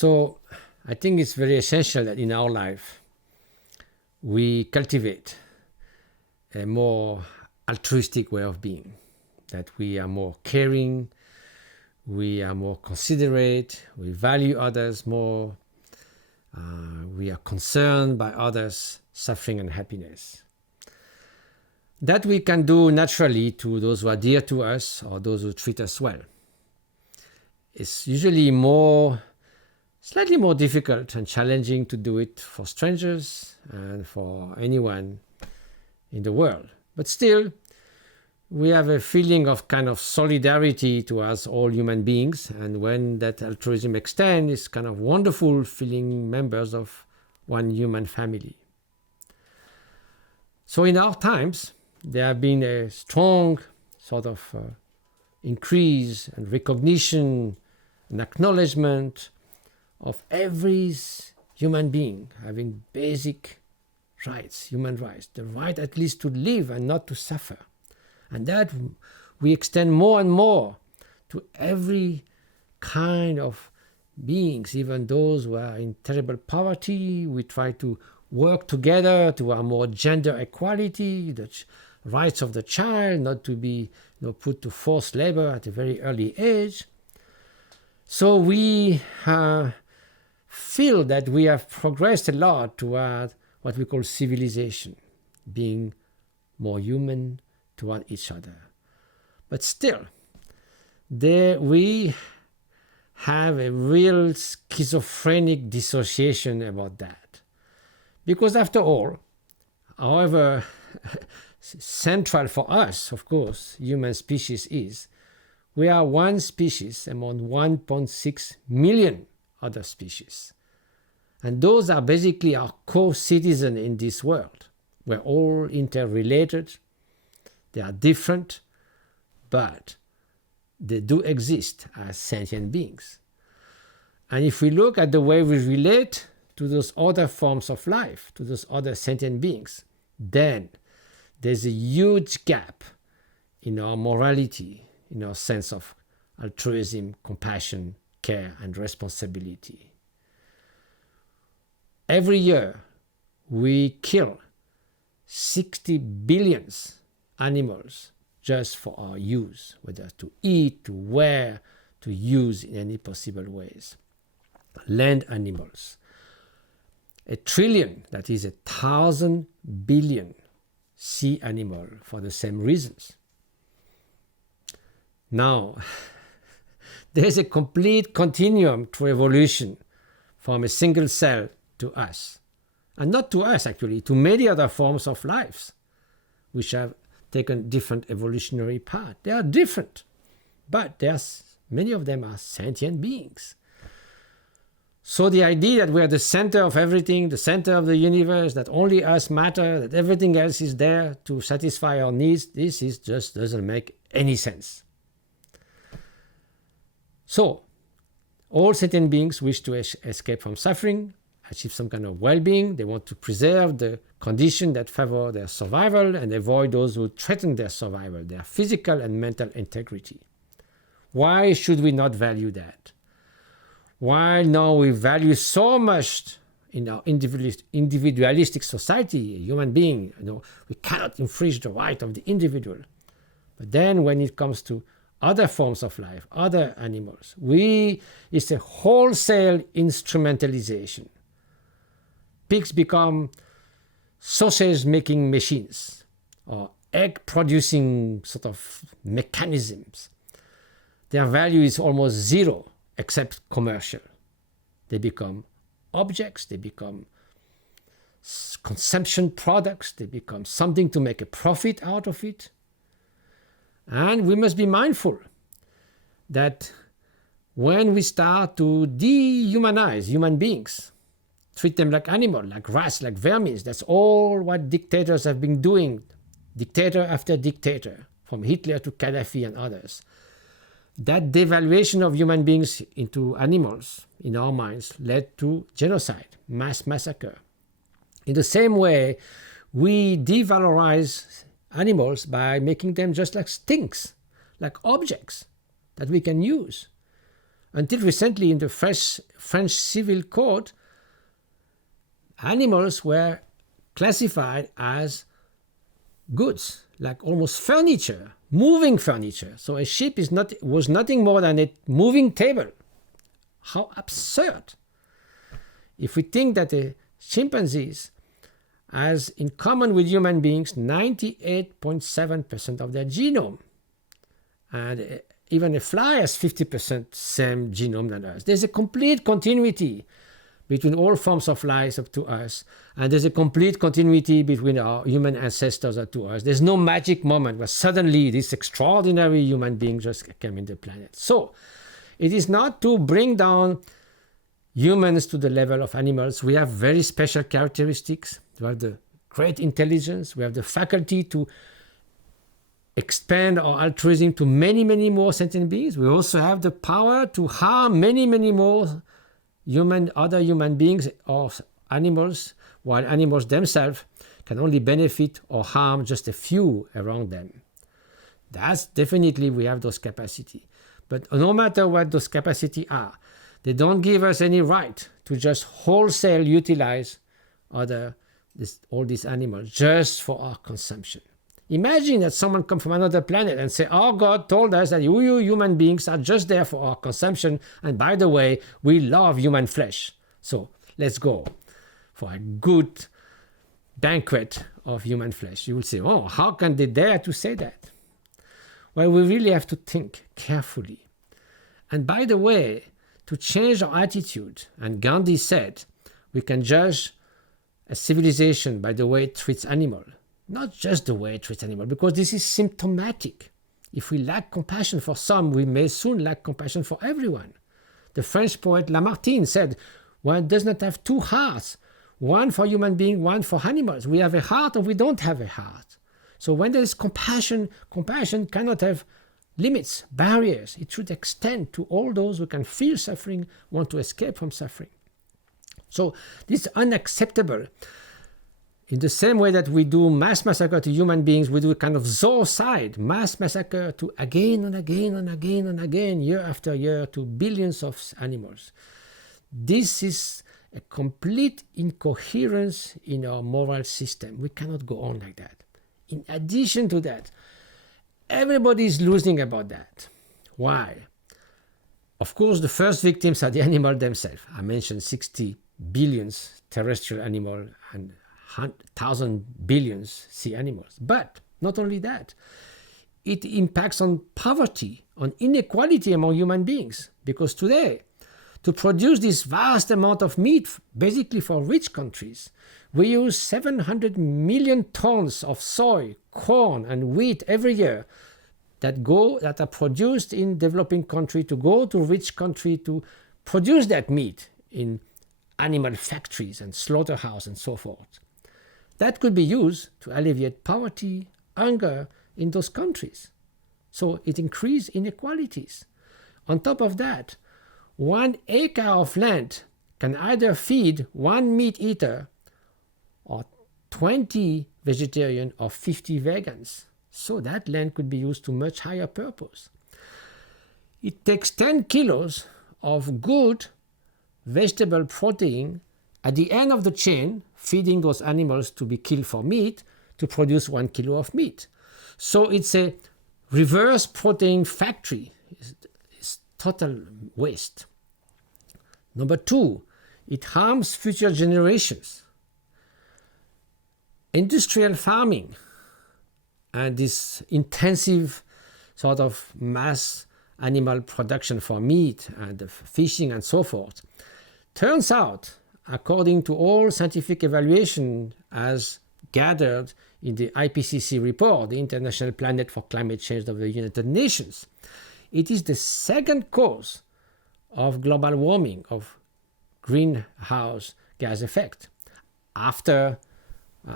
So I think it's very essential that in our life we cultivate a more altruistic way of being, that we are more caring, we are more considerate, we value others more, we are concerned by others' suffering and happiness. That we can do naturally to those who are dear to us or those who treat us well. It's usually slightly more difficult and challenging to do it for strangers and for anyone in the world. But still, we have a feeling of kind of solidarity towards all human beings, and when that altruism extends, it's kind of wonderful feeling members of one human family. So in our times, there have been a strong sort of increase and recognition and acknowledgement of every human being having basic rights, human rights, the right at least to live and not to suffer. And that we extend more and more to every kind of beings, even those who are in terrible poverty. We try to work together to have more gender equality, the rights of the child not to be put to forced labor at a very early age. So we feel that we have progressed a lot toward what we call civilization, being more human toward each other. But still, we have a real schizophrenic dissociation about that. Because after all, however central for us, of course, human species is, we are one species among 1.6 million other species. And those are basically our co-citizens in this world. We're all interrelated. They are different, but they do exist as sentient beings. And if we look at the way we relate to those other forms of life, to those other sentient beings, then there's a huge gap in our morality, in our sense of altruism, compassion, care, and responsibility. Every year, we kill 60 billion animals just for our use, whether to eat, to wear, to use in any possible ways. Land animals. 1 trillion, that is 1,000 billion sea animal for the same reasons. Now, there is a complete continuum to evolution from a single cell to us. And not to us, actually, to many other forms of lives, which have taken different evolutionary paths. They are different, but many of them are sentient beings. So the idea that we are the center of everything, the center of the universe, that only us matter, that everything else is there to satisfy our needs, this just doesn't make any sense. So, all sentient beings wish to escape from suffering, achieve some kind of well-being. They want to preserve the conditions that favor their survival and avoid those who threaten their survival, their physical and mental integrity. Why should we not value that? Why now we value so much in our individualistic society, a human being, we cannot infringe the right of the individual. But then when it comes to other forms of life, other animals, it's a wholesale instrumentalization. Pigs become sausage-making machines or egg-producing sort of mechanisms. Their value is almost zero, except commercial. They become objects, they become consumption products, they become something to make a profit out of it. And we must be mindful that when we start to dehumanize human beings, treat them like animals, like rats, like vermin, that's all what dictators have been doing, dictator after dictator, from Hitler to Gaddafi and others. That devaluation of human beings into animals, in our minds, led to genocide, mass massacre. In the same way, we devalorize animals by making them just like things, like objects that we can use. Until recently in the French Civil Code, animals were classified as goods, like almost furniture, moving furniture. So a sheep was nothing more than a moving table. How absurd! If we think that a chimpanzees has in common with human beings 98.7% of their genome, and even a fly has 50% same genome than us. There's a complete continuity between all forms of life up to us, and there's a complete continuity between our human ancestors up to us. There's no magic moment where suddenly this extraordinary human being just came in the planet. So it is not to bring down humans to the level of animals. We have very special characteristics. We have the great intelligence. We have the faculty to expand our altruism to many, many more sentient beings. We also have the power to harm many, many more other human beings or animals, while animals themselves can only benefit or harm just a few around them. That's definitely, we have those capacities. But no matter what those capacities are, they don't give us any right to just wholesale utilize all these animals just for our consumption. Imagine that someone come from another planet and say, "Our God told us that you human beings are just there for our consumption, and by the way, we love human flesh. So let's go for a good banquet of human flesh." You will say, "Oh, how can they dare to say that?" Well, we really have to think carefully. And by the way, to change our attitude, and Gandhi said, we can judge a civilization by the way it treats animals. Not just the way it treats animals, because this is symptomatic. If we lack compassion for some, we may soon lack compassion for everyone. The French poet Lamartine said, "One does not have two hearts, one for human beings, one for animals. We have a heart and we don't have a heart." So when there is compassion, compassion cannot have limits, barriers. It should extend to all those who can feel suffering, want to escape from suffering. So this is unacceptable. In the same way that we do mass massacre to human beings, we do a kind of zoocide, mass massacre to again and again and again and again, year after year, to billions of animals. This is a complete incoherence in our moral system. We cannot go on like that. In addition to that, everybody is losing about that. Why? Of course, the first victims are the animals themselves. I mentioned 60 billions terrestrial animals and 1,000 billions sea animals. But not only that, it impacts on poverty, on inequality among human beings. Because today, to produce this vast amount of meat, basically for rich countries, we use 700 million tons of soy, corn, and wheat every year that are produced in developing country to go to rich country to produce that meat in animal factories and slaughterhouses and so forth. That could be used to alleviate poverty, hunger in those countries. So it increases inequalities. On top of that, 1 acre of land can either feed 1 meat eater or 20 vegetarians or 50 vegans. So that land could be used to much higher purpose. It takes 10 kilos of good vegetable protein at the end of the chain, feeding those animals to be killed for meat, to produce 1 kilo of meat. So it's a reverse protein factory. It's total waste. Number 2, it harms future generations. Industrial farming and this intensive sort of mass animal production for meat and fishing and so forth turns out, according to all scientific evaluation as gathered in the IPCC report, the International Planet for Climate Change of the United Nations, it is the second cause of global warming, of greenhouse gas effect, after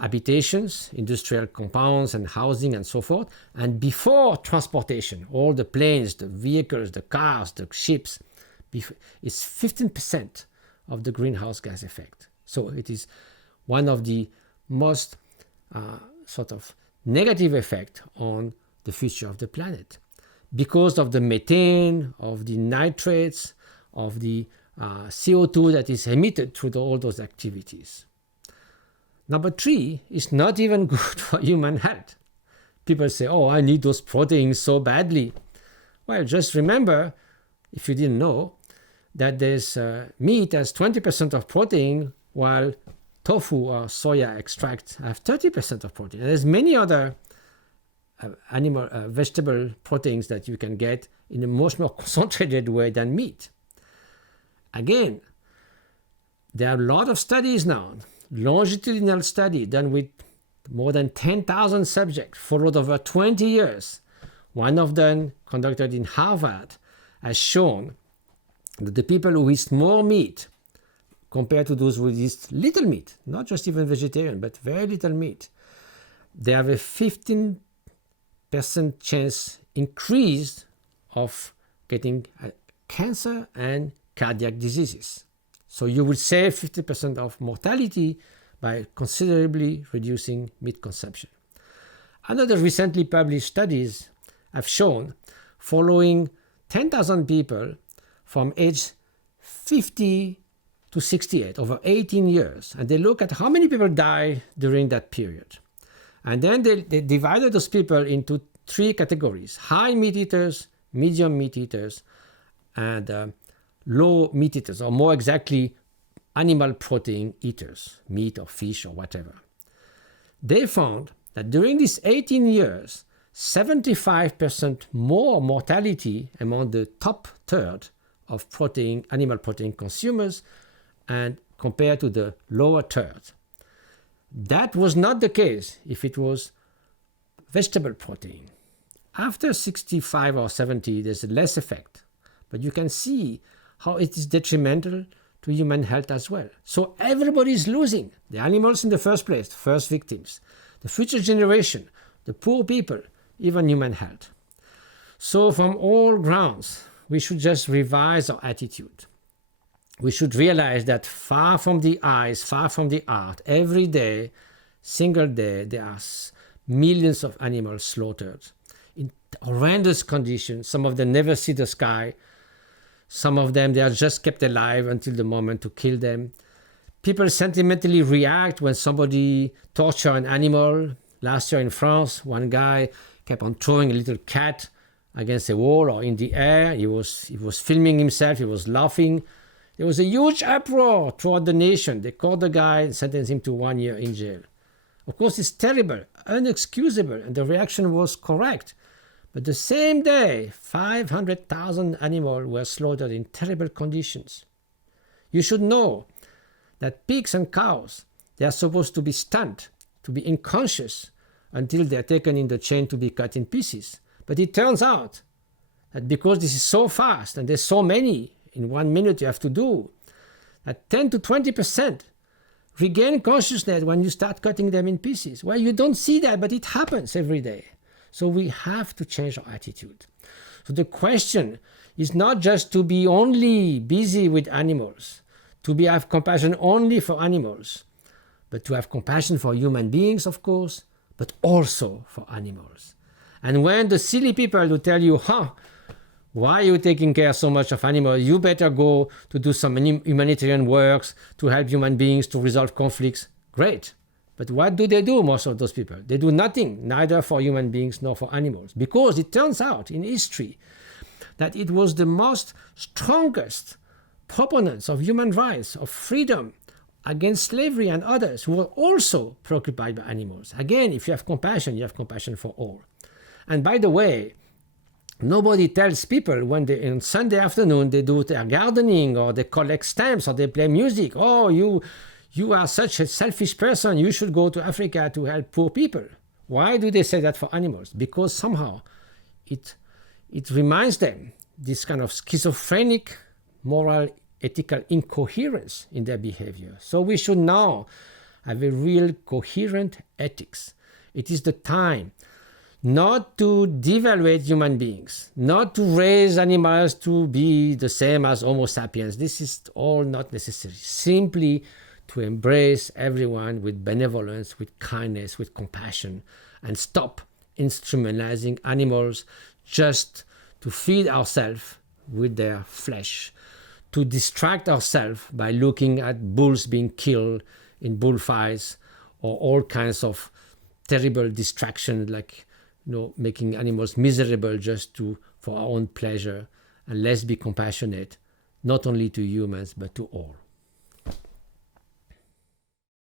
habitations, industrial compounds and housing and so forth, and before transportation, all the planes, the vehicles, the cars, the ships, is 15% of the greenhouse gas effect. So it is one of the most sort of negative effect on the future of the planet, because of the methane, of the nitrates, of the CO2 that is emitted through all those activities. Number 3 is not even good for human health. People say, oh, I need those proteins so badly. Well, just remember, if you didn't know, that there's meat has 20% of protein, while tofu or soya extract have 30% of protein. And there's many other vegetable proteins that you can get in a much more concentrated way than meat. Again, there are a lot of studies now, longitudinal study done with more than 10,000 subjects, followed over 20 years. One of them, conducted in Harvard, has shown that the people who eat more meat compared to those who eat little meat, not just even vegetarian, but very little meat, they have a 15% chance increase of getting cancer and cardiac diseases. So you will save 50% of mortality by considerably reducing meat consumption. Another recently published studies have shown, following 10,000 people from age 50 to 68, over 18 years, and they look at how many people die during that period. And then they divided those people into 3 categories: high meat eaters, medium meat eaters, and low meat eaters, or more exactly, animal protein eaters, meat or fish or whatever. They found that during these 18 years, 75% more mortality among the top third of animal protein consumers, and compared to the lower third. That was not the case if it was vegetable protein. After 65 or 70, there's less effect, but you can see how it is detrimental to human health as well. So everybody is losing. The animals in the first place, the first victims, the future generation, the poor people, even human health. So from all grounds, we should just revise our attitude. We should realize that far from the eyes, far from the art, every day, single day, there are millions of animals slaughtered in horrendous conditions. Some of them never see the sky. Some of them, they are just kept alive until the moment to kill them. People sentimentally react when somebody tortures an animal. Last year in France, one guy kept on throwing a little cat against a wall or in the air. He was filming himself. He was laughing. There was a huge uproar throughout the nation. They caught the guy and sentenced him to 1 year in jail. Of course, it's terrible, inexcusable, and the reaction was correct. But the same day, 500,000 animals were slaughtered in terrible conditions. You should know that pigs and cows, they are supposed to be stunned, to be unconscious, until they are taken in the chain to be cut in pieces. But it turns out that because this is so fast and there's so many, in 1 minute you have to do, that 10 to 20% regain consciousness when you start cutting them in pieces. Well, you don't see that, but it happens every day. So we have to change our attitude. So the question is not just to be only busy with animals, to have compassion only for animals, but to have compassion for human beings, of course, but also for animals. And when the silly people who tell you, why are you taking care so much of animals? You better go to do some humanitarian works to help human beings to resolve conflicts. Great. But what do, most of those people? They do nothing, neither for human beings nor for animals. Because it turns out in history that it was the most strongest proponents of human rights, of freedom, against slavery and others who were also preoccupied by animals. Again, if you have compassion for all. And by the way, nobody tells people when on Sunday afternoon they do their gardening or they collect stamps or they play music, you are such a selfish person, you should go to Africa to help poor people. Why do they say that for animals? Because somehow it reminds them this kind of schizophrenic moral ethical incoherence in their behavior. So we should now have a real coherent ethics. It is the time not to devaluate human beings, not to raise animals to be the same as Homo sapiens. This is all not necessary. Simply to embrace everyone with benevolence, with kindness, with compassion, and stop instrumentalizing animals just to feed ourselves with their flesh, to distract ourselves by looking at bulls being killed in bullfights or all kinds of terrible distraction, like making animals miserable just for our own pleasure, and let's be compassionate, not only to humans but to all.